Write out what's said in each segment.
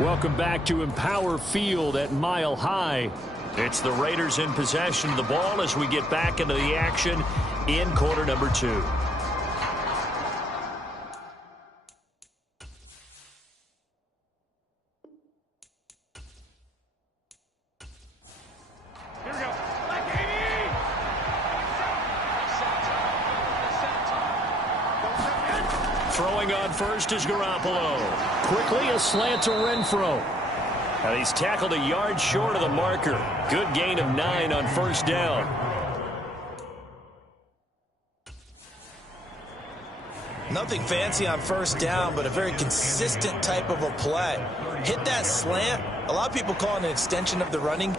Welcome back to Empower Field at Mile High. It's the Raiders in possession of the ball as we get back into the action in quarter number 2. Here we go. Throwing on first is Garoppolo. Quickly a slant to Renfro. And he's tackled a yard short of the marker. Good gain of 9 on first down. Nothing fancy on first down, but a very consistent type of a play. Hit that slant. A lot of people call it an extension of the running.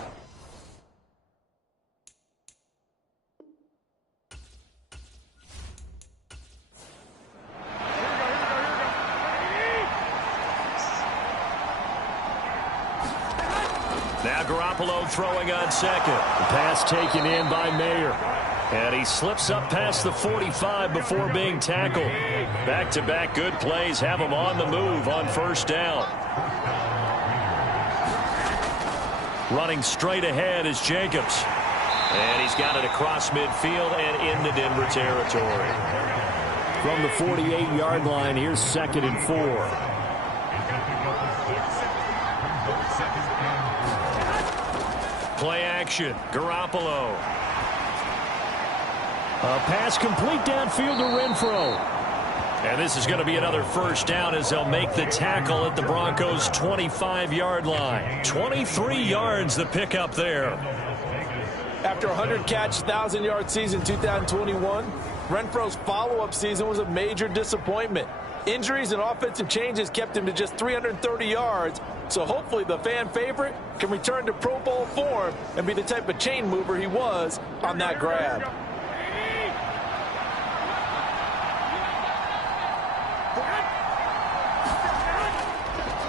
Now Garoppolo throwing on second. The pass taken in by Mayer. And he slips up past the 45 before being tackled. Back-to-back good plays have him on the move on first down. Running straight ahead is Jacobs. And he's got it across midfield and into Denver territory. From the 48-yard line, here's 2nd and 4. Play action. Garoppolo. A pass complete downfield to Renfro. And this is going to be another first down as they'll make the tackle at the Broncos' 25-yard line. 23 yards the pickup there. After a 100-catch, 1,000-yard season 2021, Renfro's follow-up season was a major disappointment. Injuries and offensive changes kept him to just 330 yards, so hopefully the fan favorite can return to Pro Bowl form and be the type of chain mover he was on that grab.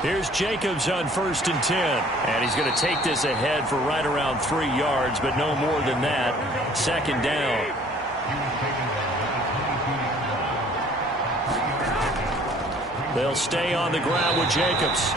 Here's Jacobs on 1st and 10. And he's going to take this ahead for right around 3 yards, but no more than that. 2nd down. They'll stay on the ground with Jacobs.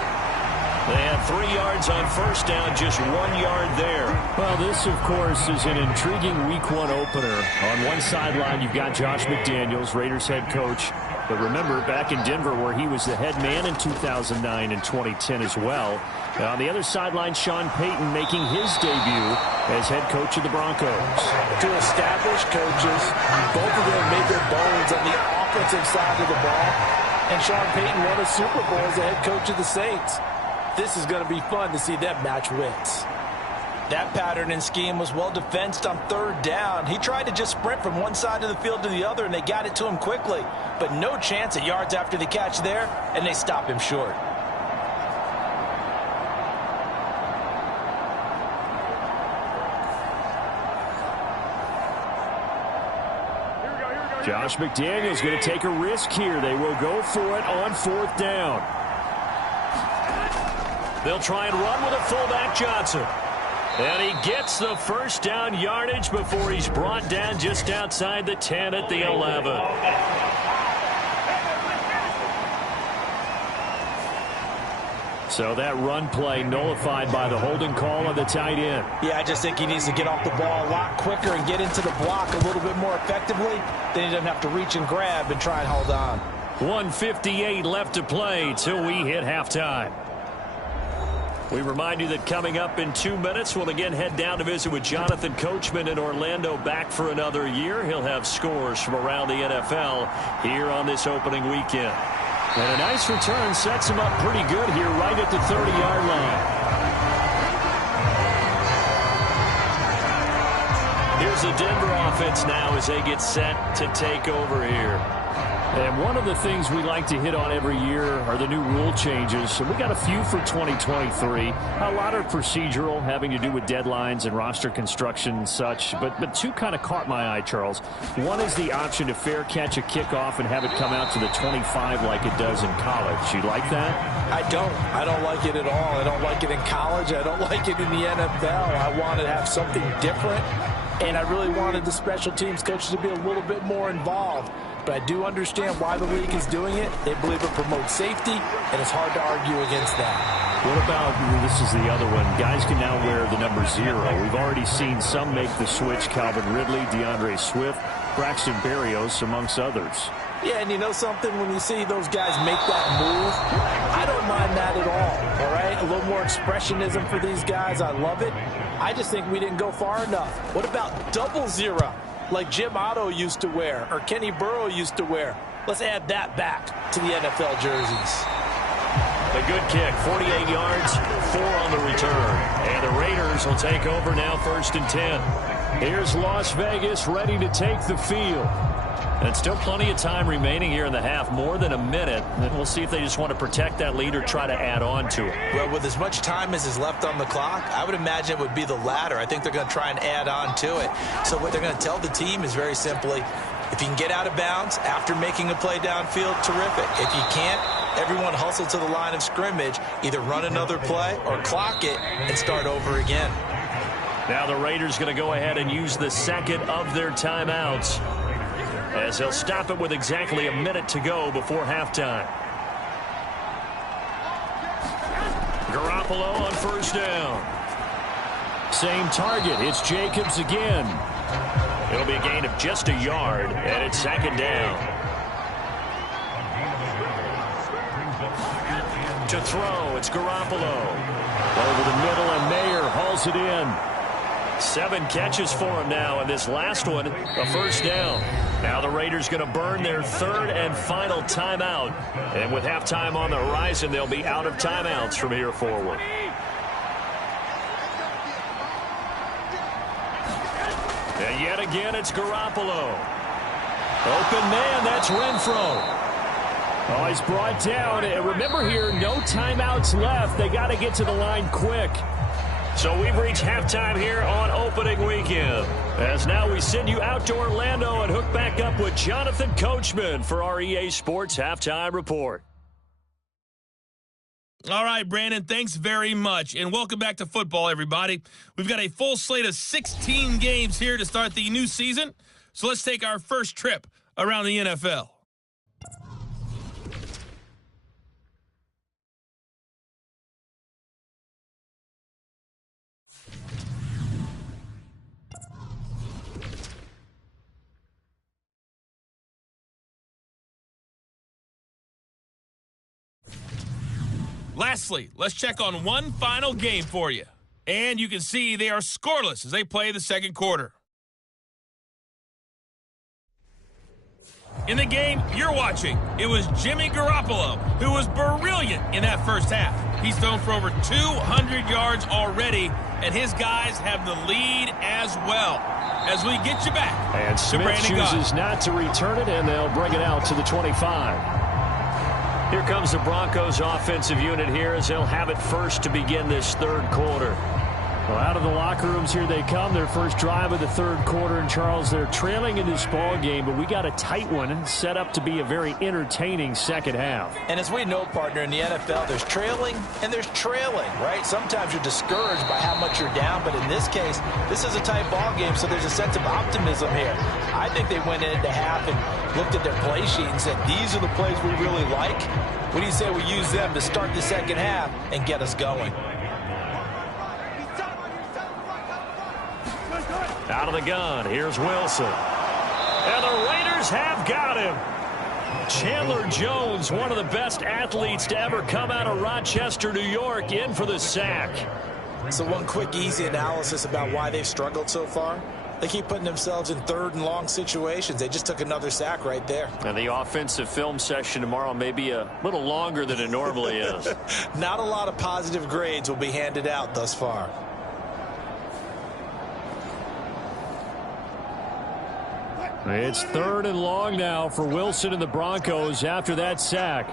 They have 3 yards on first down, just 1 yard there. Well, this, of course, is an intriguing Week 1 opener. On one sideline, you've got Josh McDaniels, Raiders head coach. But remember, back in Denver, where he was the head man in 2009 and 2010 as well. And on the other sideline, Sean Payton making his debut as head coach of the Broncos. Two established coaches, both of them made their bones on the offensive side of the ball. And Sean Payton won a Super Bowl as the head coach of the Saints. This is going to be fun to see them match wits. That pattern and scheme was well defensed on 3rd down. He tried to just sprint from one side of the field to the other, and they got it to him quickly. But no chance at yards after the catch there, and they stop him short. Josh McDaniels going to take a risk here. They will go for it on 4th down. They'll try and run with a fullback, Johnson. And he gets the first down yardage before he's brought down just outside the 10 at the 11. So that run play nullified by the holding call on the tight end. Yeah, I just think he needs to get off the ball a lot quicker and get into the block a little bit more effectively. Then he doesn't have to reach and grab and try and hold on. 1:58 left to play till we hit halftime. We remind you that coming up in 2 minutes, we'll again head down to visit with Jonathan Coachman in Orlando, back for another year. He'll have scores from around the NFL here on this opening weekend. And a nice return sets him up pretty good here right at the 30-yard line. Here's the Denver offense now as they get set to take over here. And one of the things we like to hit on every year are the new rule changes. So we got a few for 2023. A lot are procedural, having to do with deadlines and roster construction and such. But two kind of caught my eye, Charles. One is the option to fair catch a kickoff and have it come out to the 25 like it does in college. You like that? I don't. I don't like it at all. I don't like it in college. I don't like it in the NFL. I want to have something different. And I really wanted the special teams coaches to be a little bit more involved. but I do understand why the league is doing it. They believe it promotes safety, and it's hard to argue against that. What about, this is the other one, guys can now wear the number 0. We've already seen some make the switch, Calvin Ridley, DeAndre Swift, Braxton Berrios, amongst others. Yeah, and you know something? When you see those guys make that move, I don't mind that at all right? A little more expressionism for these guys. I love it. I just think we didn't go far enough. What about double 0, like Jim Otto used to wear or Kenny Burrow used to wear? Let's add that back to the NFL jerseys. A good kick, 48 yards, 4 on the return. And the Raiders will take over now, 1st and 10. Here's Las Vegas ready to take the field. And still plenty of time remaining here in the half, more than a minute. And we'll see if they just want to protect that lead or try to add on to it. Well, with as much time as is left on the clock, I would imagine it would be the latter. I think they're going to try and add on to it. So what they're going to tell the team is very simply, if you can get out of bounds after making a play downfield, terrific. If you can't, everyone hustle to the line of scrimmage, either run another play or clock it and start over again. Now the Raiders going to go ahead and use the second of their timeouts, as they'll stop it with exactly a minute to go before halftime. Garoppolo on 1st down. Same target. It's Jacobs again. It'll be a gain of just a yard, and it's 2nd down. To throw, it's Garoppolo. Over the middle, and Mayer hauls it in. 7 catches for him now, and this last one, a 1st down. Now the Raiders going to burn their 3rd and final timeout. And with halftime on the horizon, they'll be out of timeouts from here forward. And yet again, it's Garoppolo. Open man, that's Renfro. Oh, he's brought down. And remember here, no timeouts left. They got to get to the line quick. So we've reached halftime here on opening weekend. As now we send you out to Orlando and hook back up with Jonathan Coachman for our EA Sports Halftime Report. All right, Brandon, thanks very much. And welcome back to football, everybody. We've got a full slate of 16 games here to start the new season. So let's take our first trip around the NFL. Lastly, let's check on one final game for you. And you can see they are scoreless as they play the second quarter. In the game you're watching, it was Jimmy Garoppolo who was brilliant in that first half. He's thrown for over 200 yards already, and his guys have the lead as well. As we get you back, and Smith chooses not to return it, and they'll bring it out to the 25. Here comes the Broncos offensive unit here as they'll have it first to begin this 3rd quarter. Well, out of the locker rooms here they come, their first drive of the 3rd quarter. And, Charles, they're trailing in this ball game, but we got a tight one set up to be a very entertaining second half. And as we know, partner, in the NFL, there's trailing and there's trailing, right? Sometimes you're discouraged by how much you're down, but in this case, this is a tight ball game, so there's a sense of optimism here. I think they went into half and looked at their play sheet and said, these are the plays we really like. What do you say we use them to start the second half and get us going? Out of the gun, here's Wilson. And the Raiders have got him. Chandler Jones, one of the best athletes to ever come out of Rochester, New York, in for the sack. So one quick, easy analysis about why they've struggled so far. They keep putting themselves in 3rd and long situations. They just took another sack right there. And the offensive film session tomorrow may be a little longer than it normally is. Not a lot of positive grades will be handed out thus far. It's 3rd and long now for Wilson and the Broncos after that sack.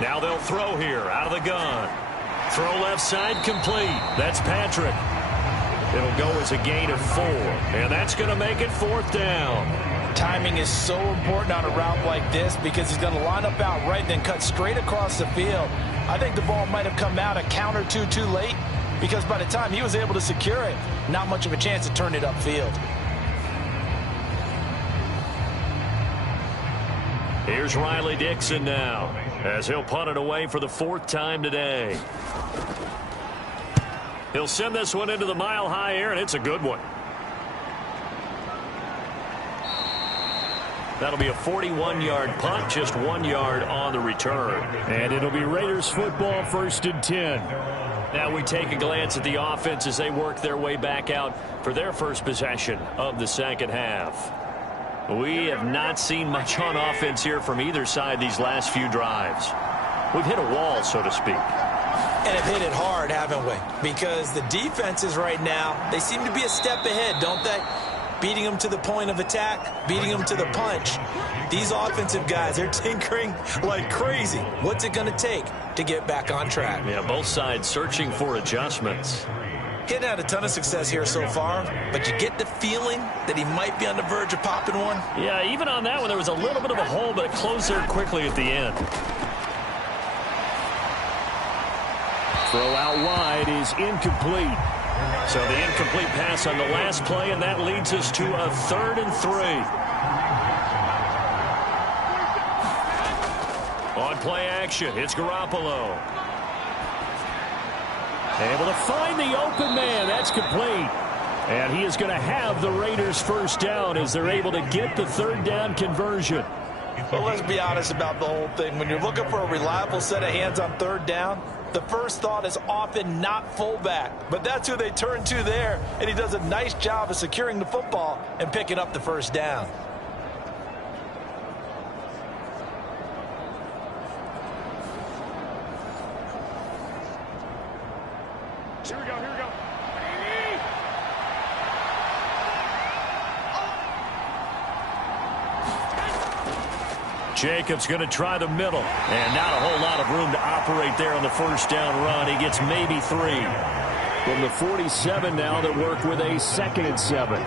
Now they'll throw here out of the gun. Throw left side complete. That's Patrick. It'll go as a gain of 4. And that's going to make it 4th down. Timing is so important on a route like this because he's going to line up out right, then cut straight across the field. I think the ball might have come out a count or two too late because by the time he was able to secure it, not much of a chance to turn it upfield. Here's Riley Dixon now, as he'll punt it away for the 4th time today. He'll send this one into the mile-high air, and it's a good one. That'll be a 41-yard punt, just 1 yard on the return. And it'll be Raiders football, 1st and 10. Now we take a glance at the offense as they work their way back out for their first possession of the second half. We have not seen much on offense here from either side these last few drives. We've hit a wall, so to speak. And have hit it hard, haven't we? Because the defenses right now, they seem to be a step ahead, don't they? Beating them to the point of attack, beating them to the punch. These offensive guys, they're tinkering like crazy. What's it going to take to get back on track? Yeah, both sides searching for adjustments. Hitting had a ton of success here so far, but you get the feeling that he might be on the verge of popping one. Yeah, even on that one, there was a little bit of a hole, but it closed there quickly at the end. Throw out wide is incomplete. So the incomplete pass on the last play, and that leads us to a 3rd and 3. On play action, it's Garoppolo. Able to find the open man. That's complete. And he is going to have the Raiders first down as they're able to get the 3rd down conversion. Well, let's be honest about the whole thing. When you're looking for a reliable set of hands on 3rd down, the first thought is often not fullback. But that's who they turn to there, and he does a nice job of securing the football and picking up the first down. Here we go, here we go. Jacobs going to try the middle, and not a whole lot of room to operate there on the first down run. He gets maybe 3. From the 47 now, that work with a 2nd and 7.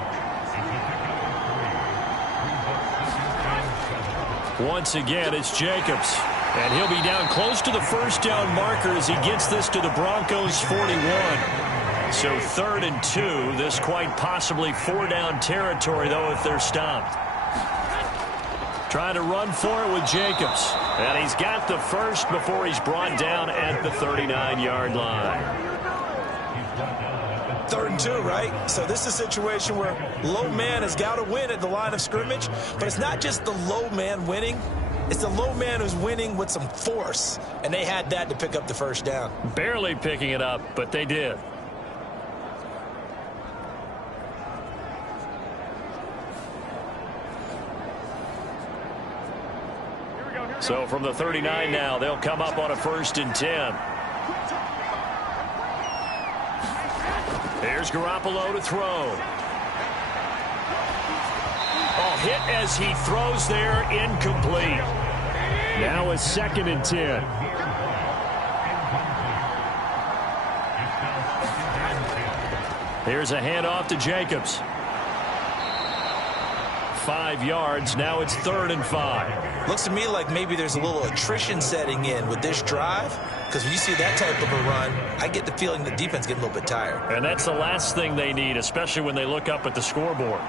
Once again, it's Jacobs, and he'll be down close to the first down marker as he gets this to the Broncos' 41. So 3rd and 2, this quite possibly 4-down territory, though, if they're stopped. Trying to run for it with Jacobs. And he's got the first before he's brought down at the 39-yard line. 3rd and 2, right? So this is a situation where low man has got to win at the line of scrimmage. But it's not just the low man winning. It's the low man who's winning with some force. And they had that to pick up the first down. Barely picking it up, but they did. So from the 39 now, they'll come up on a 1st and 10. Here's Garoppolo to throw. Oh, hit as he throws there, incomplete. Now a 2nd and 10. Here's a handoff to Jacobs. 5 yards. Now it's 3rd and 5. Looks to me like maybe there's a little attrition setting in with this drive, because when you see that type of a run, I get the feeling the defense gets a little bit tired. And that's the last thing they need, especially when they look up at the scoreboard.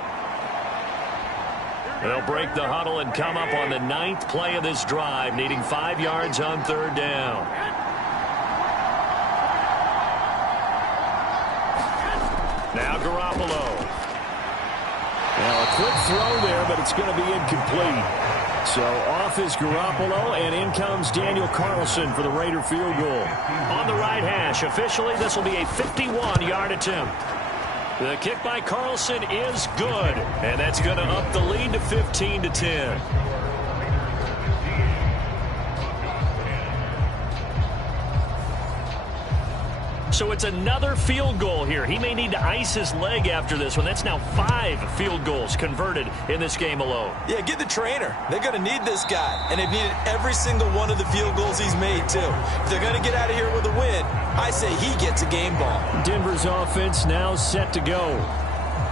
They'll break the huddle and come up on the 9th play of this drive, needing 5 yards on 3rd down. Now Garoppolo. Now a quick throw there, but it's going to be incomplete. So off is Garoppolo, and in comes Daniel Carlson for the Raider field goal. On the right hash, officially this will be a 51-yard attempt. The kick by Carlson is good, and that's going to up the lead to 15-10. So it's another field goal here. He may need to ice his leg after this one. That's now 5 field goals converted in this game alone. Yeah, get the trainer. They're going to need this guy, and they've needed every single one of the field goals he's made, too. If they're going to get out of here with a win, I say he gets a game ball. Denver's offense now set to go.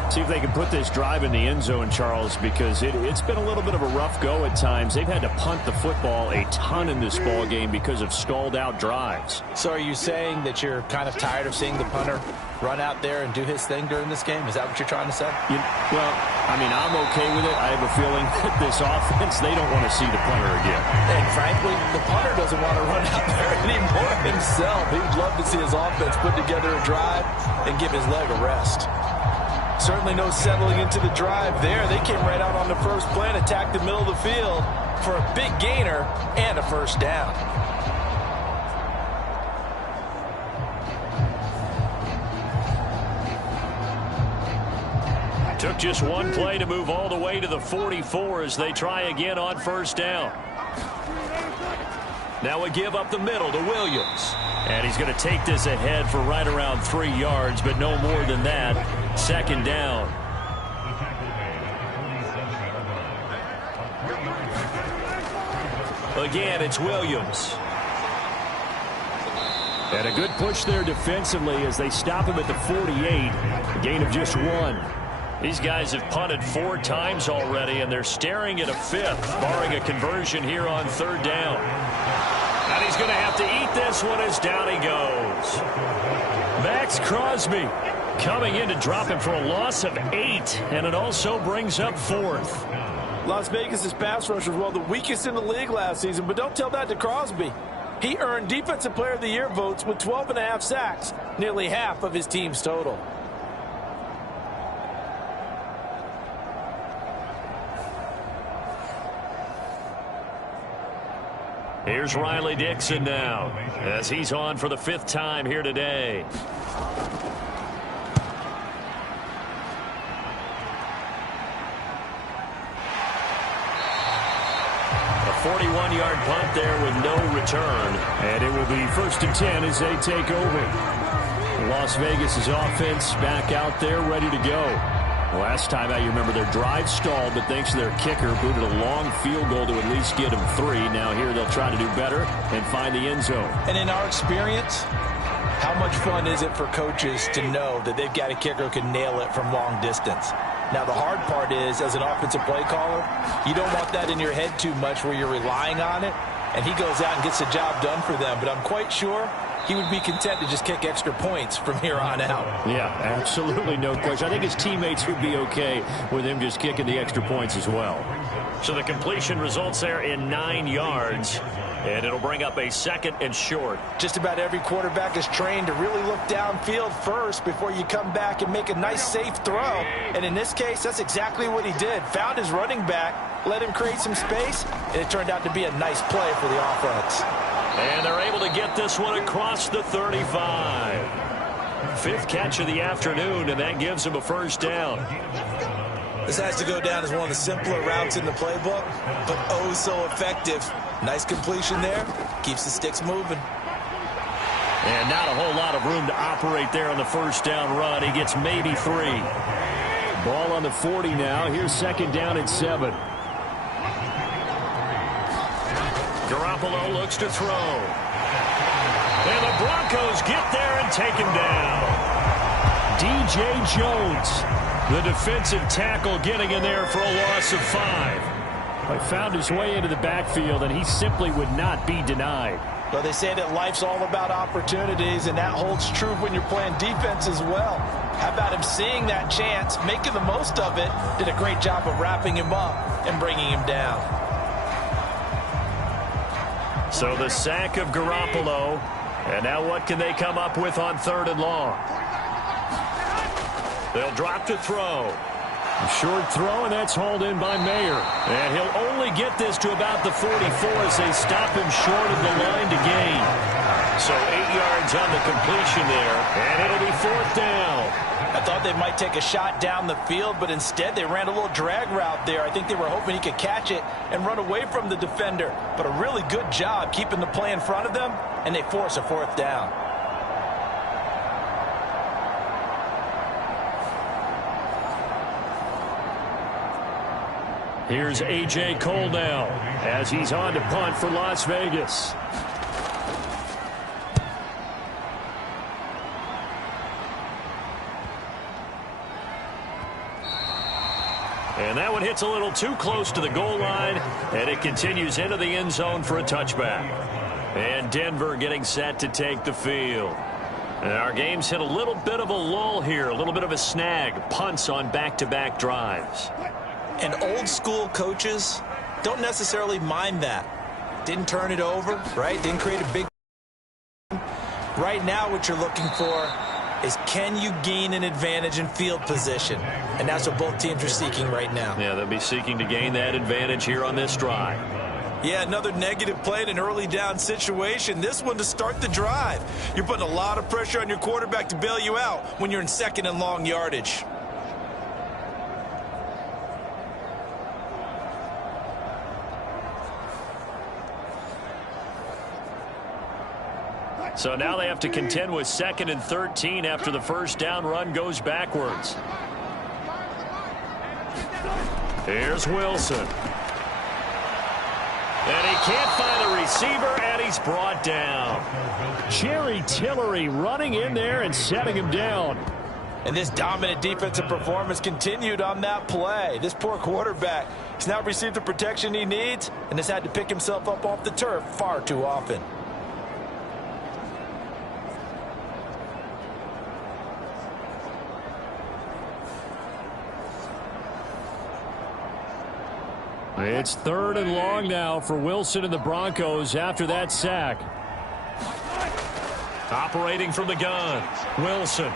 See if they can put this drive in the end zone, Charles, because it's been a little bit of a rough go at times. They've had to punt the football a ton in this ball game because of stalled-out drives. So are you saying that you're kind of tired of seeing the punter run out there and do his thing during this game? Is that what you're trying to say? Well, I mean, I'm okay with it. I have a feeling that this offense, they don't want to see the punter again. And frankly, the punter doesn't want to run out there anymore himself. He'd love to see his offense put together a drive and give his leg a rest. Certainly no settling into the drive there. They came right out on the first play and attacked the middle of the field for a big gainer and a first down. Took just one play to move all the way to the 44 as they try again on first down. Now we give up the middle to Williams. And he's going to take this ahead for right around 3 yards, but no more than that. Second down. Again, it's Williams. And a good push there defensively as they stop him at the 48. A gain of just 1. These guys have punted 4 times already, and they're staring at a 5th, barring a conversion here on third down. And he's going to have to eat this one as down he goes. Max Crosby coming in to drop him for a loss of 8, and it also brings up 4th. Las Vegas' pass rush was one of the weakest in the league last season, but don't tell that to Crosby. He earned Defensive Player of the Year votes with 12.5 sacks, nearly half of his team's total. Here's Riley Dixon now as he's on for the 5th time here today. A 41-yard punt there with no return. And it will be 1st and 10 as they take over. Las Vegas' offense back out there ready to go. Last time out, you remember their drive stalled, but thanks to their kicker, booted a long field goal to at least get them 3. Now here they'll try to do better and find the end zone. And in our experience, how much fun is it for coaches to know that they've got a kicker who can nail it from long distance? Now, the hard part is, as an offensive play caller, you don't want that in your head too much where you're relying on it, and he goes out and gets the job done for them. But I'm quite sure he would be content to just kick extra points from here on out. Yeah, absolutely no question. I think his teammates would be okay with him just kicking the extra points as well. So the completion results there in 9 yards, and it'll bring up a 2nd and short. Just about every quarterback is trained to really look downfield first before you come back and make a nice, safe throw. And in this case, that's exactly what he did. Found his running back, let him create some space, and it turned out to be a nice play for the offense. And they're able to get this one across the 35. 5th catch of the afternoon, and that gives him a first down. This has to go down as one of the simpler routes in the playbook, but oh so effective. Nice completion there. Keeps the sticks moving. And not a whole lot of room to operate there on the first down run. He gets maybe 3. Ball on the 40 now. Here's 2nd down and 7. Garoppolo looks to throw. And the Broncos get there and take him down. DJ Jones, the defensive tackle, getting in there for a loss of 5. He found his way into the backfield, and he simply would not be denied. Well, they say that life's all about opportunities, and that holds true when you're playing defense as well. How about him seeing that chance, making the most of it, did a great job of wrapping him up and bringing him down. So the sack of Garoppolo, and now what can they come up with on 3rd and long? They'll drop to throw. A short throw, and that's hauled in by Mayer. And he'll only get this to about the 44 as they stop him short of the line to gain. So 8 yards on the completion there, and it'll be 4th down. I thought they might take a shot down the field, but instead they ran a little drag route there. I think they were hoping he could catch it and run away from the defender. But a really good job keeping the play in front of them, and they force a 4th down. Here's A.J. Cole now as he's on to punt for Las Vegas. And that one hits a little too close to the goal line, and it continues into the end zone for a touchback. And Denver getting set to take the field. And our game's hit a little bit of a lull here, a little bit of a snag, punts on back-to-back drives. And old-school coaches don't necessarily mind that. Didn't turn it over, right? Didn't create a big... Right now what you're looking for is can you gain an advantage in field position? And that's what both teams are seeking right now. Yeah, they'll be seeking to gain that advantage here on this drive. Yeah, another negative play in an early down situation. This one to start the drive. You're putting a lot of pressure on your quarterback to bail you out when you're in second and long yardage. So now they have to contend with 2nd and 13 after the first down run goes backwards. Here's Wilson. And he can't find a receiver, and he's brought down. Jerry Tillery running in there and setting him down. And this dominant defensive performance continued on that play. This poor quarterback has now received the protection he needs and has had to pick himself up off the turf far too often. It's 3rd and long now for Wilson and the Broncos after that sack. Operating from the gun, Wilson.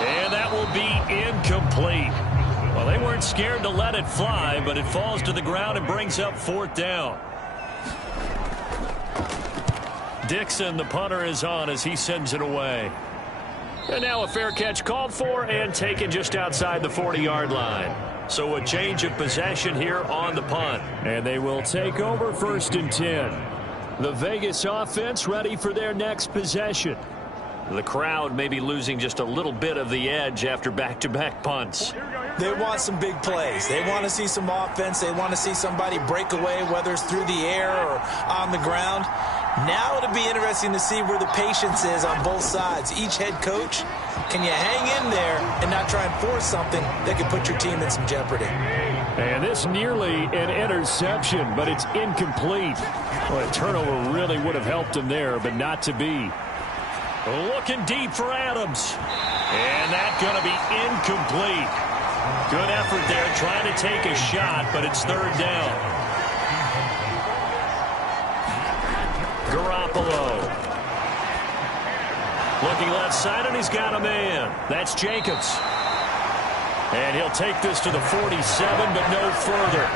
And that will be incomplete. Well, they weren't scared to let it fly, but it falls to the ground and brings up 4th down. Dixon, the punter, is on as he sends it away. And now a fair catch called for and taken just outside the 40-yard line. So a change of possession here on the punt. And they will take over 1st and 10. The Vegas offense ready for their next possession. The crowd may be losing just a little bit of the edge after back-to-back punts. They want some big plays. They want to see some offense. They want to see somebody break away, whether it's through the air or on the ground. Now it'll be interesting to see where the patience is on both sides. Each head coach, can you hang in there and not try and force something that could put your team in some jeopardy? And this nearly an interception, but it's incomplete. Well, a turnover really would have helped him there, but not to be. Looking deep for Adams. And that's going to be incomplete. Good effort there trying to take a shot, but it's 3rd down. Garoppolo. Looking left side, and he's got a man. That's Jacobs. And he'll take this to the 47, but no further,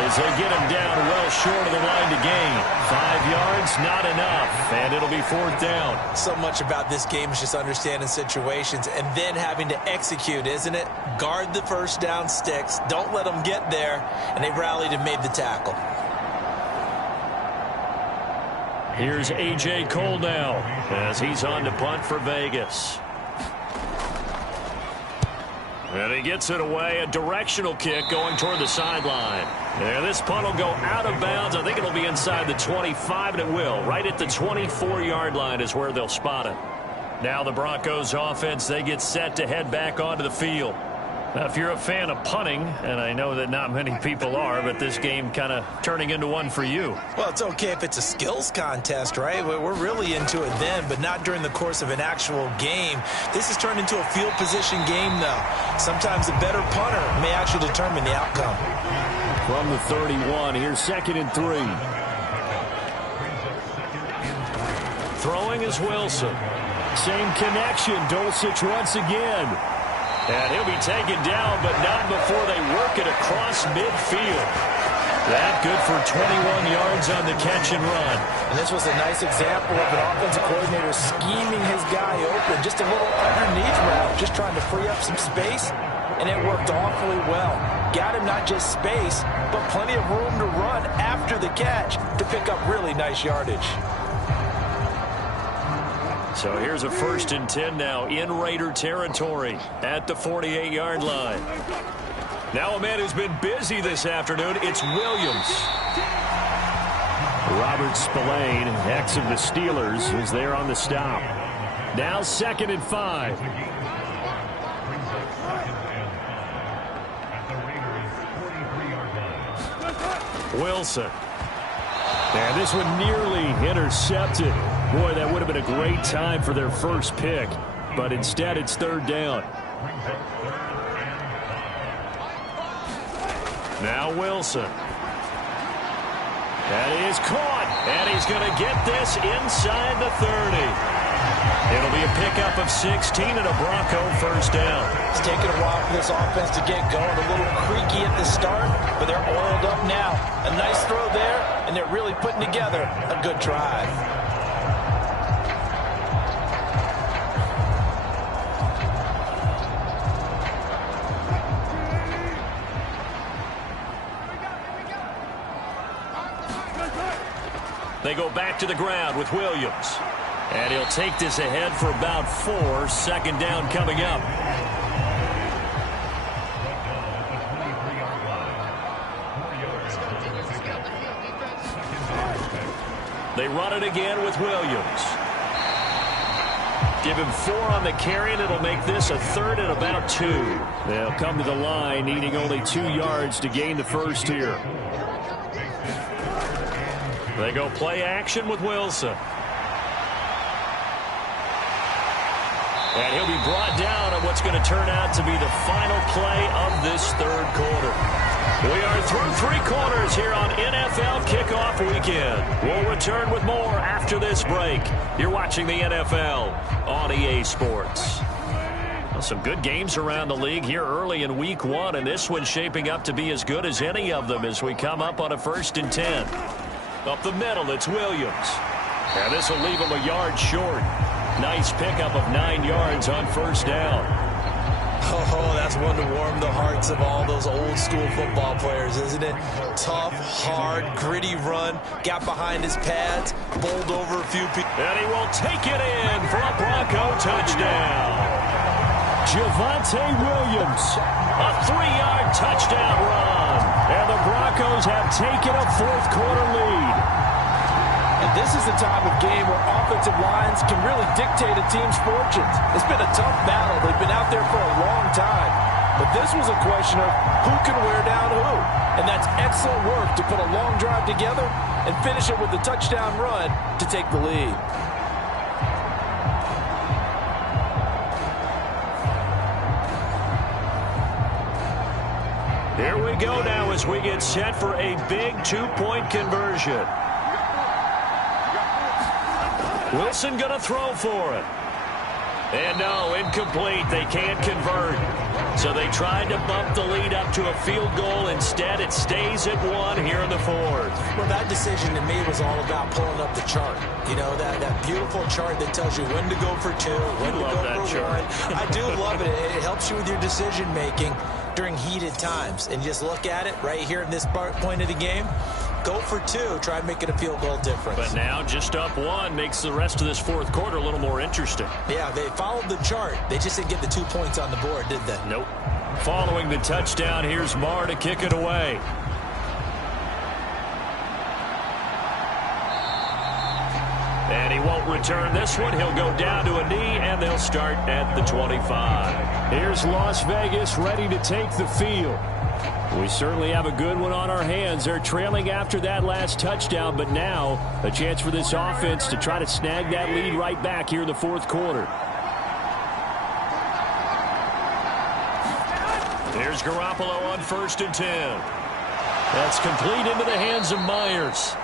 as they get him down well short of the line to gain. 5 yards, not enough, and it'll be 4th down. So much about this game is just understanding situations and then having to execute, isn't it? Guard the first down sticks. Don't let them get there, and they rallied and made the tackle. Here's A.J. Cole now as he's on to punt for Vegas. And he gets it away, a directional kick going toward the sideline. And this punt will go out of bounds. I think it'll be inside the 25, and it will. Right at the 24-yard line is where they'll spot it. Now the Broncos offense, they get set to head back onto the field. Now, if you're a fan of punting, and I know that not many people are, but this game kind of turning into one for you. Well, it's okay if it's a skills contest, right? We're really into it then, but not during the course of an actual game. This has turned into a field position game, though. Sometimes a better punter may actually determine the outcome. From the 31, here's 2nd and 3. Throwing is Wilson. Same connection. Dulcich once again. And he'll be taken down, but not before they work it across midfield. That good for 21 yards on the catch and run. And this was a nice example of an offensive coordinator scheming his guy open. Just a little underneath route, just trying to free up some space. And it worked awfully well. Got him not just space, but plenty of room to run after the catch to pick up really nice yardage. So here's a 1st and 10 now in Raider territory at the 48-yard line. Now a man who's been busy this afternoon, it's Williams. Robert Spillane, ex of the Steelers, is there on the stop. Now 2nd and 5. Wilson. And this one nearly intercepted. Boy, that would have been a great time for their first pick. But instead, it's third down. Now Wilson. That is caught. And he's going to get this inside the 30. It'll be a pickup of 16 and a Bronco first down. It's taken a while for this offense to get going. A little creaky at the start, but they're oiled up now. A nice throw there, and they're really putting together a good drive. They go back to the ground with Williams. And he'll take this ahead for about 4. Second down coming up. They run it again with Williams. Give him 4 on the carry, and it'll make this a third and about 2. They'll come to the line, needing only 2 yards to gain the first here. They go play action with Wilson. And he'll be brought down on what's going to turn out to be the final play of this third quarter. We are through 3 quarters here on NFL Kickoff Weekend. We'll return with more after this break. You're watching the NFL on EA Sports. Well, some good games around the league here early in Week 1, and this one's shaping up to be as good as any of them as we come up on a 1st and 10. Up the middle, it's Williams. And this will leave him a yard short. Nice pickup of 9 yards on first down. Oh, that's one to warm the hearts of all those old school football players, isn't it? Tough, hard, gritty run. Got behind his pads, bowled over a few people. And he will take it in for a Bronco touchdown. Javonte Williams. A 3-yard touchdown run. And the Broncos have taken a fourth-quarter lead. And this is the type of game where offensive lines can really dictate a team's fortunes. It's been a tough battle. They've been out there for a long time. But this was a question of who can wear down who. And that's excellent work to put a long drive together and finish it with a touchdown run to take the lead. Here we go now as we get set for a big 2-point conversion. Wilson going to throw for it. And no, incomplete. They can't convert. So they tried to bump the lead up to a field goal. Instead, it stays at 1 here in the 4th. Well, that decision to me was all about pulling up the chart. You know, that beautiful chart that tells you when to go for 2, when to go for 1. I do love it. It helps you with your decision-making during heated times. And just look at it right here in this point of the game. Go for 2. Try making a field goal difference. But now just up 1 makes the rest of this fourth quarter a little more interesting. Yeah, they followed the chart. They just didn't get the 2 points on the board, did they? Nope. Following the touchdown, here's Marr to kick it away. And he won't return this one. He'll go down to a knee, and they'll start at the 25. Here's Las Vegas ready to take the field. We certainly have a good one on our hands. They're trailing after that last touchdown, but now a chance for this offense to try to snag that lead right back here in the fourth quarter. Here's Garoppolo on 1st and 10. That's complete into the hands of Myers.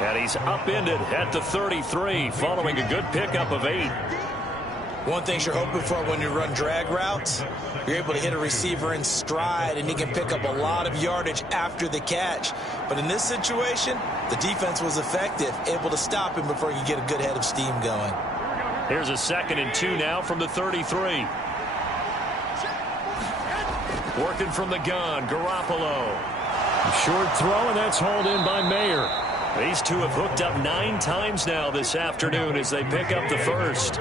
And he's upended at the 33 following a good pickup of 8. One thing you're hoping for when you run drag routes, you're able to hit a receiver in stride, and he can pick up a lot of yardage after the catch. But in this situation, the defense was effective, able to stop him before you get a good head of steam going. Here's a 2nd and 2 now from the 33. Working from the gun, Garoppolo. Short throw, and that's hauled in by Mayer. These two have hooked up 9 times now this afternoon as they pick up the first.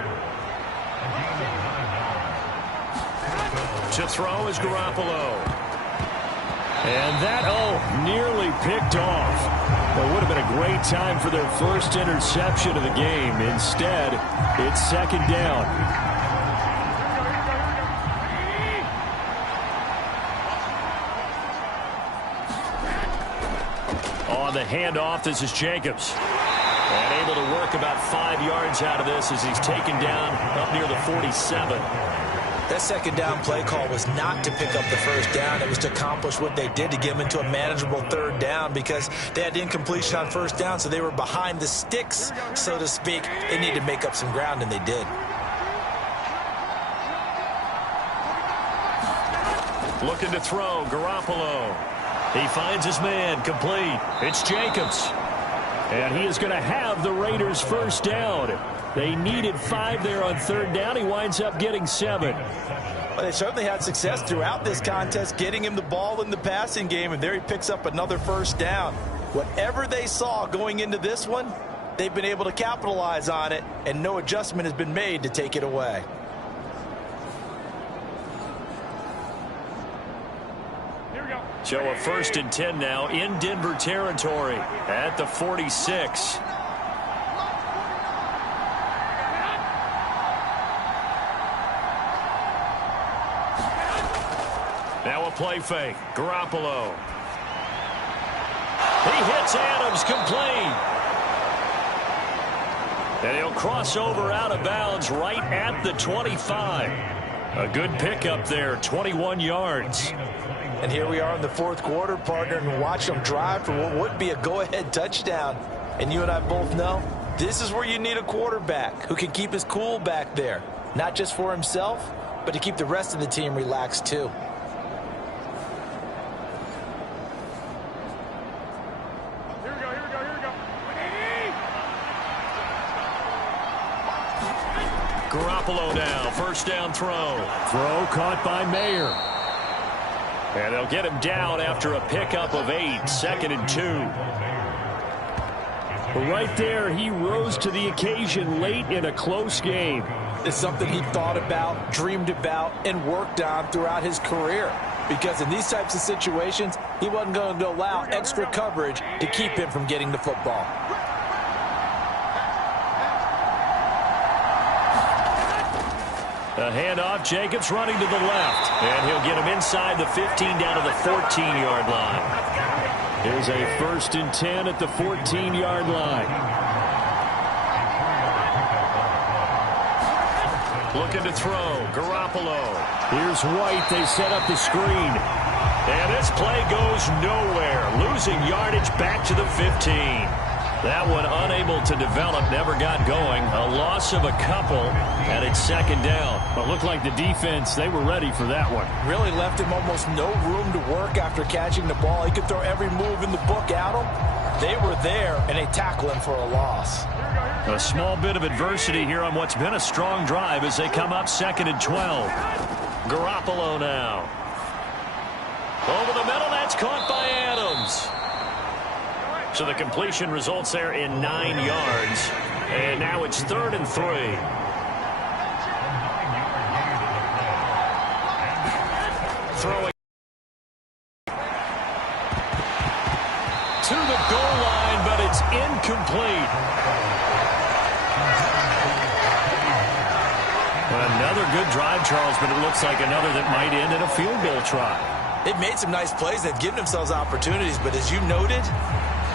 To throw is Garoppolo. And that, nearly picked off. It would have been a great time for their first interception of the game. Instead, it's 2nd down. On the handoff, this is Jacobs. And able to work about 5 yards out of this as he's taken down up near the 47. That second down play call was not to pick up the first down. It was to accomplish what they did to get them into a manageable third down because they had incompletion on first down, so they were behind the sticks, so to speak. They needed to make up some ground, and they did. Looking to throw, Garoppolo. He finds his man, complete. It's Jacobs. And he is going to have the Raiders first down. They needed 5 there on third down. He winds up getting 7. Well, they certainly had success throughout this contest, getting him the ball in the passing game, and there he picks up another first down. Whatever they saw going into this one, they've been able to capitalize on it, and no adjustment has been made to take it away. So a 1st and 10 now in Denver territory at the 46. Now a play fake. Garoppolo. He hits Adams, complete. And he'll cross over out of bounds right at the 25. A good pickup there, 21 yards. And here we are in the fourth quarter, partner, and watch them drive for what would be a go-ahead touchdown. And you and I both know this is where you need a quarterback who can keep his cool back there, not just for himself, but to keep the rest of the team relaxed too. Here we go. Garoppolo now, first down throw. Throw caught by Mayer. And they'll get him down after a pickup of 8, 2nd and 2. Right there, he rose to the occasion late in a close game. It's something he thought about, dreamed about, and worked on throughout his career. Because in these types of situations, he wasn't going to allow extra coverage to keep him from getting the football. A handoff, Jacobs running to the left. And he'll get him inside the 15 down to the 14-yard line. Here's a 1st and 10 at the 14-yard line. Looking to throw, Garoppolo. Here's White. They set up the screen. And this play goes nowhere. Losing yardage back to the 15. That one unable to develop, never got going. A loss of a couple, and it's 2nd down. It looked like the defense, they were ready for that one. Really left him almost no room to work after catching the ball. He could throw every move in the book at him. They were there, and they tackle him for a loss. A small bit of adversity here on what's been a strong drive as they come up 2nd and 12. Garoppolo now. Over the middle, that's caught by Adams. So the completion results there in 9 yards. And now it's 3rd and 3. Throwing to the goal line, but it's incomplete. Another good drive, Charles, but it looks like another that might end in a field goal try. They've made some nice plays. They've given themselves opportunities, but as you noted,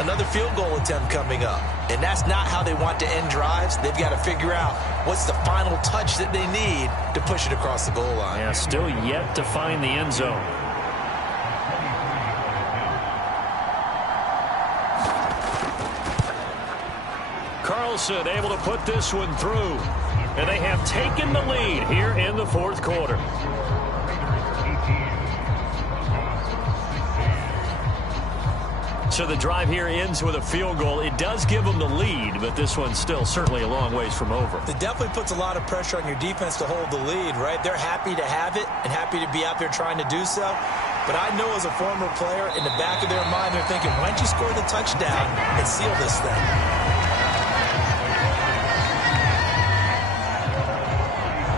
another field goal attempt coming up. And that's not how they want to end drives. They've got to figure out what's the final touch that they need to push it across the goal line. Yeah, still yet to find the end zone. Carlson able to put this one through. And they have taken the lead here in the fourth quarter. So the drive here ends with a field goal. It does give them the lead, but this one's still certainly a long ways from over. It definitely puts a lot of pressure on your defense to hold the lead, right? They're happy to have it and happy to be out there trying to do so. But I know as a former player, in the back of their mind, they're thinking, why don't you score the touchdown and seal this thing?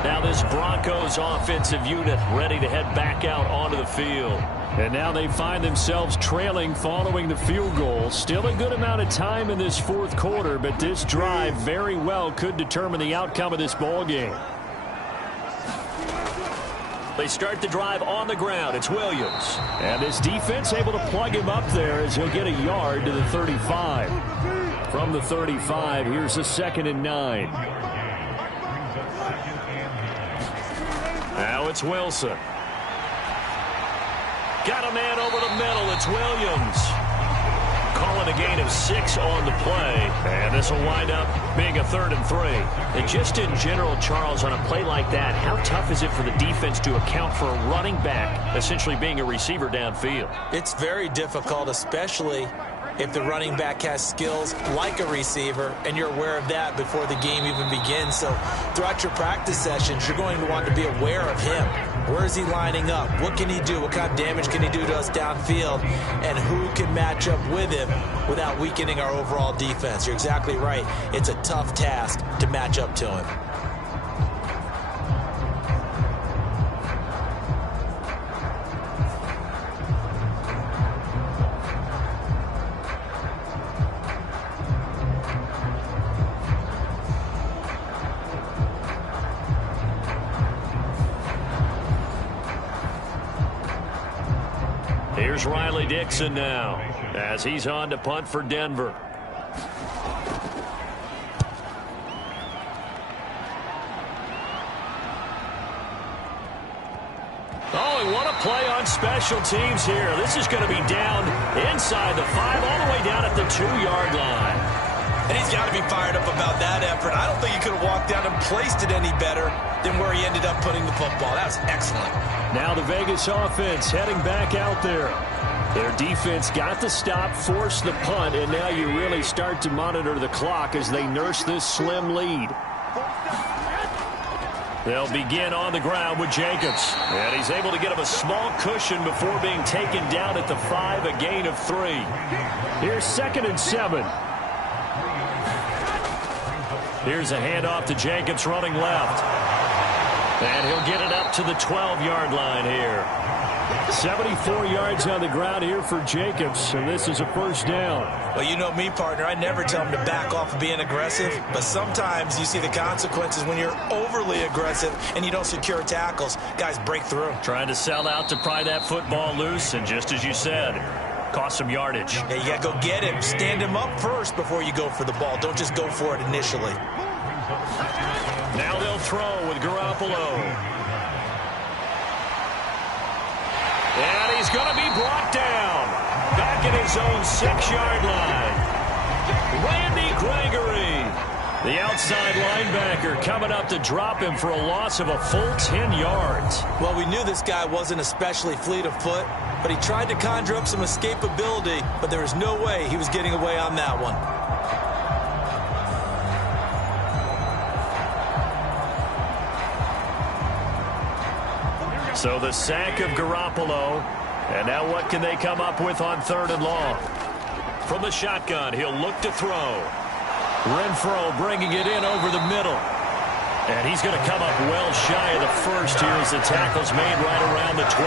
Now this Broncos offensive unit ready to head back out onto the field. And now they find themselves trailing following the field goal. Still a good amount of time in this fourth quarter, but this drive very well could determine the outcome of this ball game. They start the drive on the ground. It's Williams. And this defense able to plug him up there as he'll get a yard to the 35. From the 35, here's a 2nd and 9. Now it's Wilson. Got a man over the middle. It's Williams. Calling a gain of 6 on the play. And this will wind up being a 3rd and 3. And just in general, Charles, on a play like that, how tough is it for the defense to account for a running back essentially being a receiver downfield? It's very difficult, especially if the running back has skills like a receiver, and you're aware of that before the game even begins. So throughout your practice sessions, you're going to want to be aware of him. Where is he lining up? What can he do? What kind of damage can he do to us downfield? And who can match up with him without weakening our overall defense? You're exactly right. It's a tough task to match up to him. Here's Riley Dixon now as he's on to punt for Denver. Oh, what a play on special teams here. This is going to be down inside the 5 all the way down at the 2-yard line. And he's got to be fired up about that effort. I don't think he could have walked down and placed it any better than where he ended up putting the football. That was excellent. Now the Vegas offense heading back out there. Their defense got the stop, forced the punt, and now you really start to monitor the clock as they nurse this slim lead. They'll begin on the ground with Jacobs. And he's able to get him a small cushion before being taken down at the 5, a gain of 3. Here's 2nd and 7. Here's a handoff to Jacobs running left. And he'll get it up to the 12-yard line here. 74 yards on the ground here for Jacobs, and this is a 1st down. Well, you know me, partner. I never tell him to back off of being aggressive, but sometimes you see the consequences when you're overly aggressive and you don't secure tackles. Guys break through. Trying to sell out to pry that football loose, and just as you said, cost some yardage. Yeah, you got to go get him. Stand him up first before you go for the ball. Don't just go for it initially. Now they'll throw with Garoppolo. And he's going to be brought down. Back at his own 6-yard line. Randy Gregory, the outside linebacker, coming up to drop him for a loss of a full 10 yards. Well, we knew this guy wasn't especially fleet of foot, but he tried to conjure up some escapability, but there was no way he was getting away on that one. So the sack of Garoppolo. And now what can they come up with on 3rd and long? From the shotgun, he'll look to throw. Renfro bringing it in over the middle. And he's going to come up well shy of the 1st here as the tackle's made right around the 12.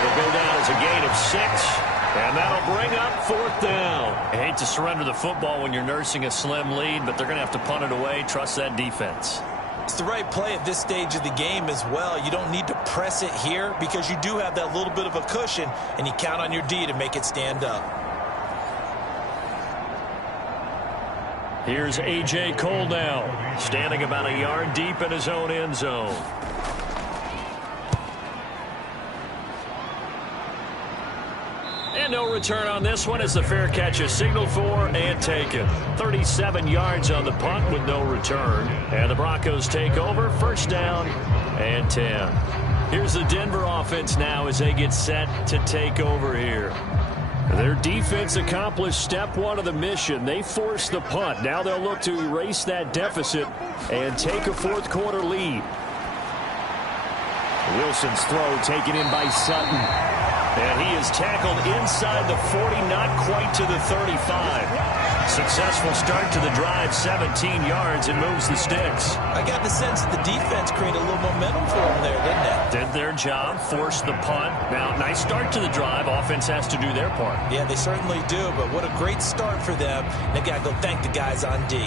It'll go down as a gain of 6. And that'll bring up 4th down. I hate to surrender the football when you're nursing a slim lead, but they're going to have to punt it away. Trust that defense. It's the right play at this stage of the game as well. You don't need to press it here because you do have that little bit of a cushion, and you count on your D to make it stand up. Here's A.J. Cole now, standing about a yard deep in his own end zone. And no return on this one as the fair catch is signaled for and taken. 37 yards on the punt with no return. And the Broncos take over, 1st down and 10. Here's the Denver offense now as they get set to take over here. Their defense accomplished step 1 of the mission. They forced the punt. Now they'll look to erase that deficit and take a 4th quarter lead. Wilson's throw taken in by Sutton. And he is tackled inside the 40, not quite to the 35. Successful start to the drive, 17 yards, and moves the sticks. I got the sense that the defense created a little momentum for them there, didn't they? Did their job, forced the punt. Now, nice start to the drive. Offense has to do their part. Yeah, they certainly do, but what a great start for them. They've got to go thank the guys on D.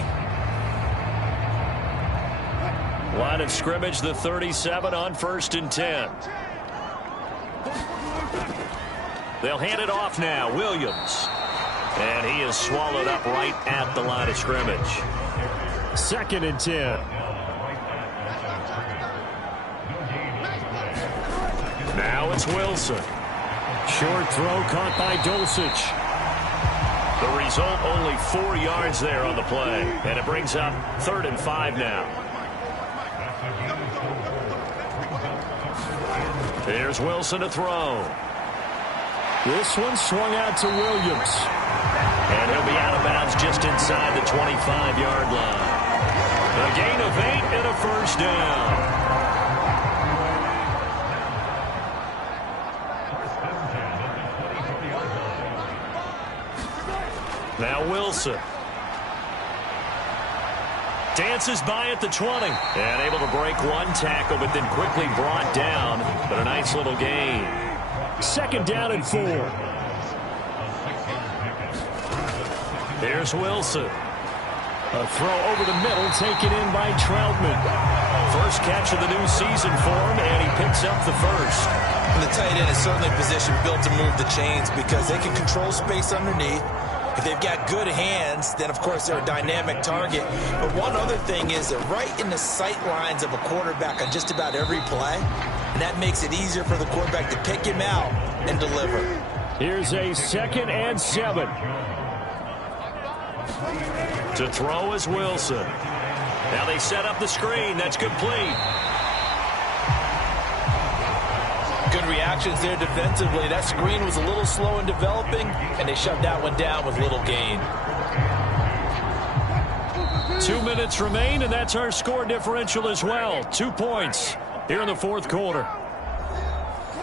Line of scrimmage, the 37 on 1st and 10. They'll hand it off now. Williams. And he is swallowed up right at the line of scrimmage. 2nd and 10. Now it's Wilson. Short throw caught by Dulcich. The result, only 4 yards there on the play. And it brings up 3rd and 5 now. Here's Wilson to throw. This one swung out to Williams. And he'll be out of bounds just inside the 25-yard line. A gain of 8 and a first down. Now Wilson. Dances by at the 20. And able to break one tackle, but then quickly brought down. But a nice little gain. 2nd down and 4. Here's Wilson. A throw over the middle taken in by Troutman. First catch of the new season for him, and he picks up the first. And the tight end is certainly a position built to move the chains because they can control space underneath. If they've got good hands, then, of course, they're a dynamic target. But one other thing is that right in the sight lines of a quarterback on just about every play, and that makes it easier for the quarterback to pick him out and deliver. Here's a 2nd and 7. To throw is Wilson. Now they set up the screen. That's complete. Good reactions there defensively. That screen was a little slow in developing, and they shut that one down with little gain. 2 minutes remain, and that's our score differential as well. 2 points here in the 4th quarter.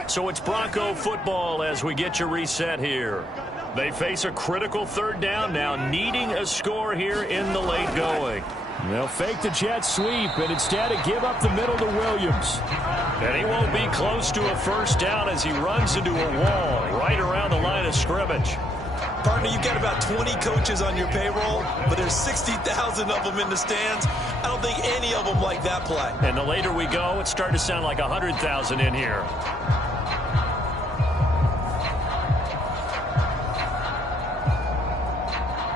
So it's Bronco football as we get you reset here. They face a critical 3rd down now, needing a score here in the late going. They'll fake the jet sweep, and instead give up the middle to Williams. And he won't be close to a first down as he runs into a wall right around the line of scrimmage. Partner, you've got about 20 coaches on your payroll, but there's 60,000 of them in the stands. I don't think any of them like that play. And the later we go, it's starting to sound like 100,000 in here.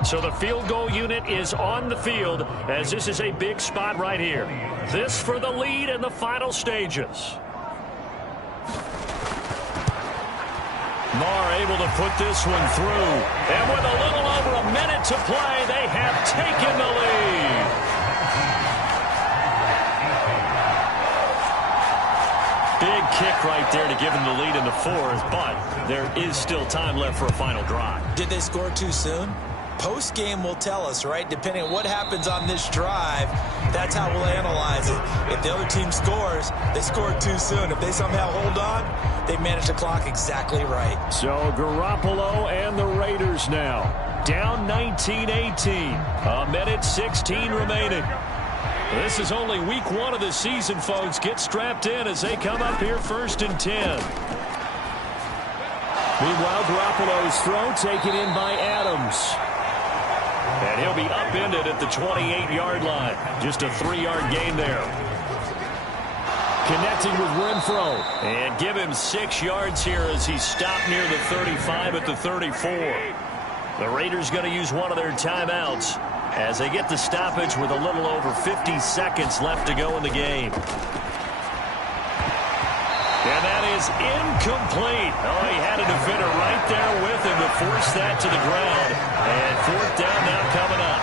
So the field goal unit is on the field as this is a big spot right here. This for the lead in the final stages. Marr able to put this one through. And with a little over a minute to play, they have taken the lead. Big kick right there to give them the lead in the 4th, but there is still time left for a final drive. Did they score too soon? Post-game will tell us, right? Depending on what happens on this drive, that's how we'll analyze it. If the other team scores, they scored too soon. If they somehow hold on, they manage the clock exactly right. So Garoppolo and the Raiders now down 19-18. A minute 16 remaining. This is only week 1 of the season, folks. Get strapped in as they come up here 1st and 10. Meanwhile, Garoppolo's throw taken in by Adams. And he'll be upended at the 28-yard line. Just a 3-yard gain there. Connecting with Renfro. And give him 6 yards here as he stopped near the 35 at the 34. The Raiders going to use one of their timeouts as they get the stoppage with a little over 50 seconds left to go in the game. And that is incomplete. Oh, he had a defender right there with him to force that to the ground. And 4th down now coming up.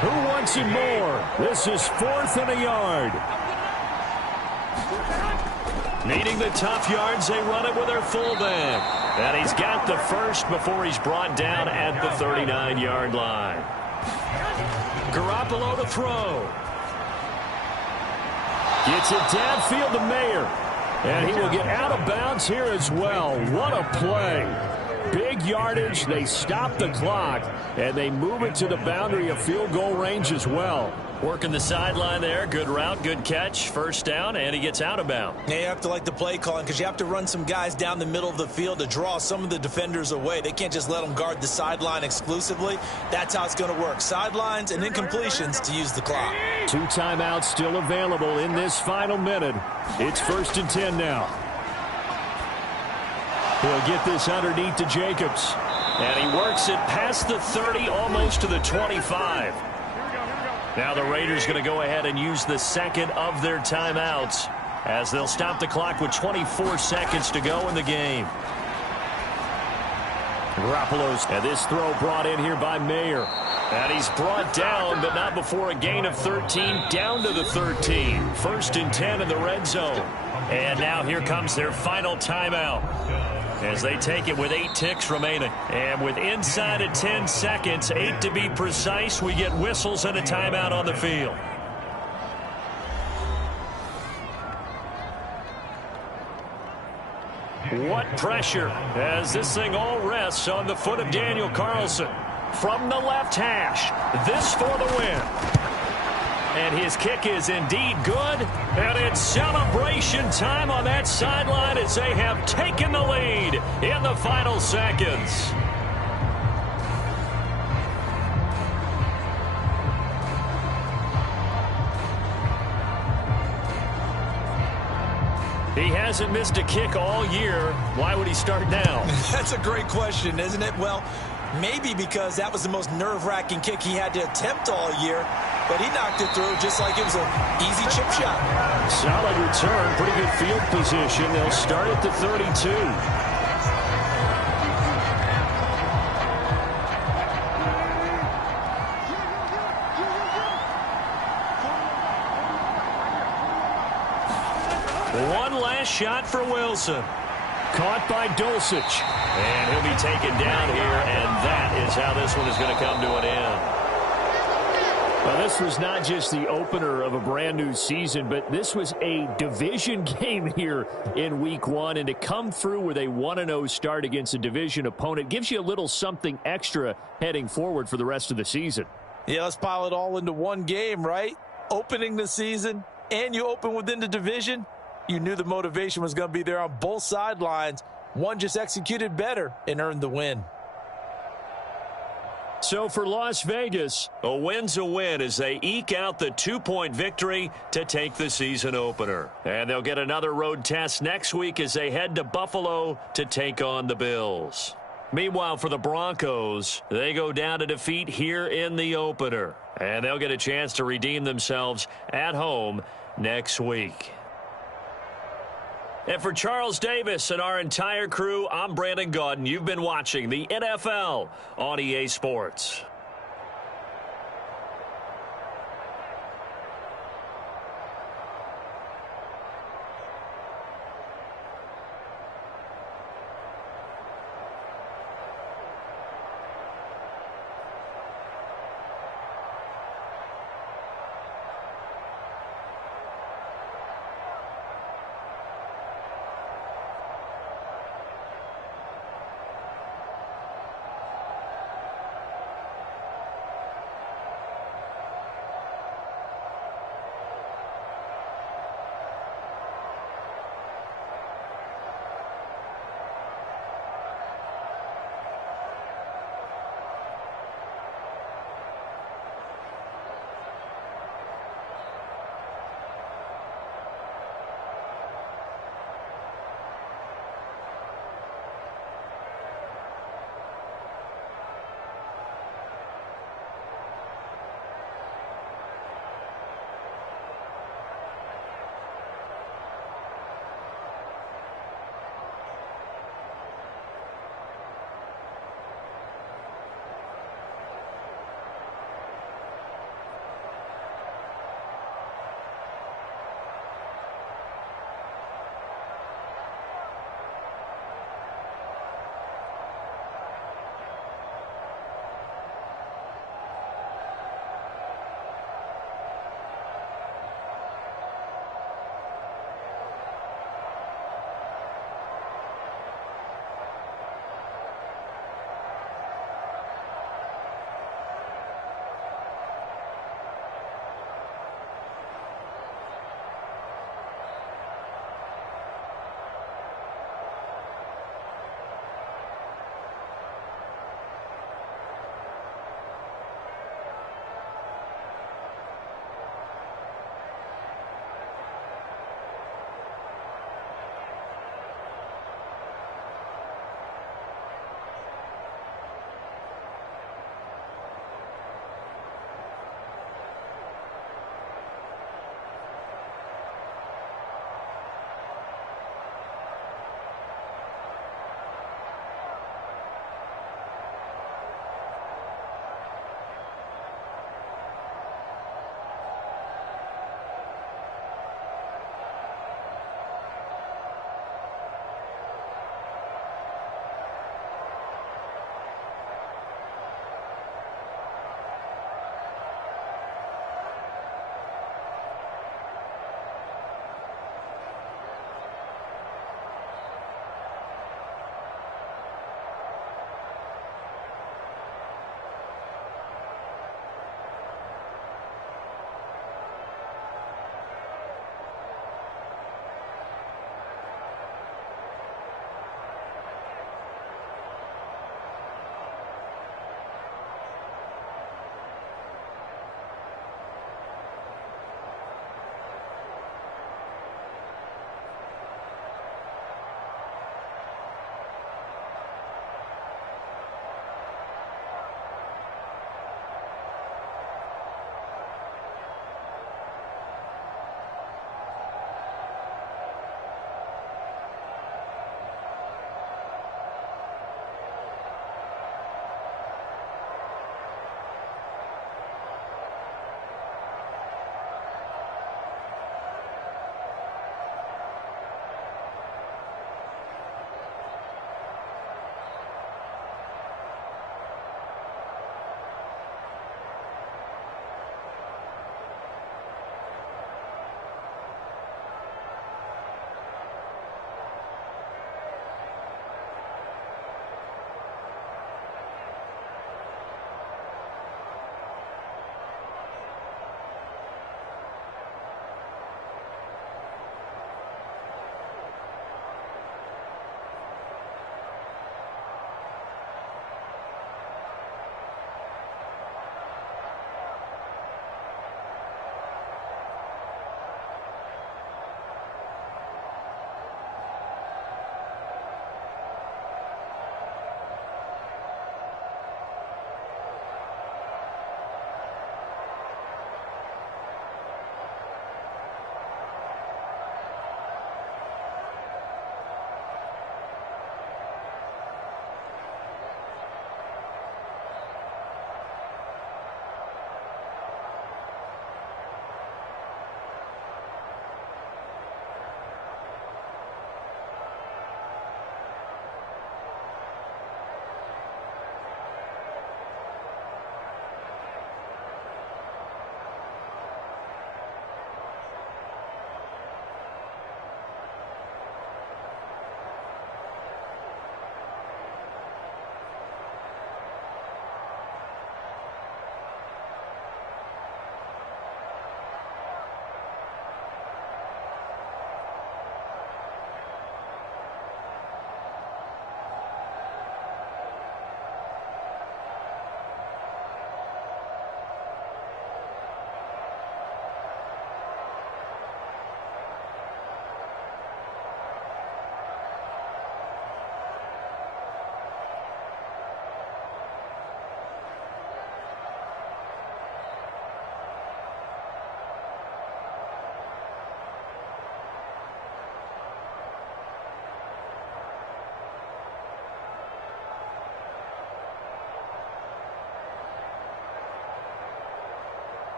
Who wants him more? This is 4th and a yard. Needing the tough yards, they run it with their fullback. And he's got the first before he's brought down at the 39-yard line. Garoppolo to throw. Gets it downfield to Mayer. And he will get out of bounds here as well. What a play. Big yardage. They stop the clock. And they move it to the boundary of field goal range as well. Working the sideline there. Good route, good catch. First down, and he gets out of bounds. Yeah, you have to like the play calling because you have to run some guys down the middle of the field to draw some of the defenders away. They can't just let them guard the sideline exclusively. That's how it's going to work. Sidelines and incompletions to use the clock. 2 timeouts still available in this final minute. It's 1st and 10 now. He'll get this underneath to Jacobs. And he works it past the 30, almost to the 25. Now the Raiders going to go ahead and use the second of their timeouts as they'll stop the clock with 24 seconds to go in the game. Garoppolo's, and this throw brought in here by Mayer. And he's brought down, but not before a gain of 13, down to the 13. 1st and 10 in the red zone. And now here comes their final timeout as they take it with 8 ticks remaining. And with inside of 10 seconds, 8 to be precise, we get whistles and a timeout on the field. What pressure as this thing all rests on the foot of Daniel Carlson. From the left hash, this for the win. And his kick is indeed good. And it's celebration time on that sideline as they have taken the lead in the final seconds. He hasn't missed a kick all year. Why would he start now? That's a great question, isn't it? Well, maybe because that was the most nerve-wracking kick he had to attempt all year. But he knocked it through just like it was an easy chip shot. Solid return, pretty good field position. They'll start at the 32. One last shot for Wilson. Caught by Dulcich. And he'll be taken down here, and that is how this one is going to come to an end. Well, this was not just the opener of a brand new season, but this was a division game here in week 1. And to come through with a 1-0 start against a division opponent gives you a little something extra heading forward for the rest of the season. Yeah, let's pile it all into one game, right? Opening the season, and you open within the division. You knew the motivation was going to be there on both sidelines. One just executed better and earned the win. So for Las Vegas, a win's a win as they eke out the 2-point victory to take the season opener. And they'll get another road test next week as they head to Buffalo to take on the Bills. Meanwhile, for the Broncos, they go down to defeat here in the opener. And they'll get a chance to redeem themselves at home next week. And for Charles Davis and our entire crew, I'm Brandon Gaudin. You've been watching the NFL on EA Sports.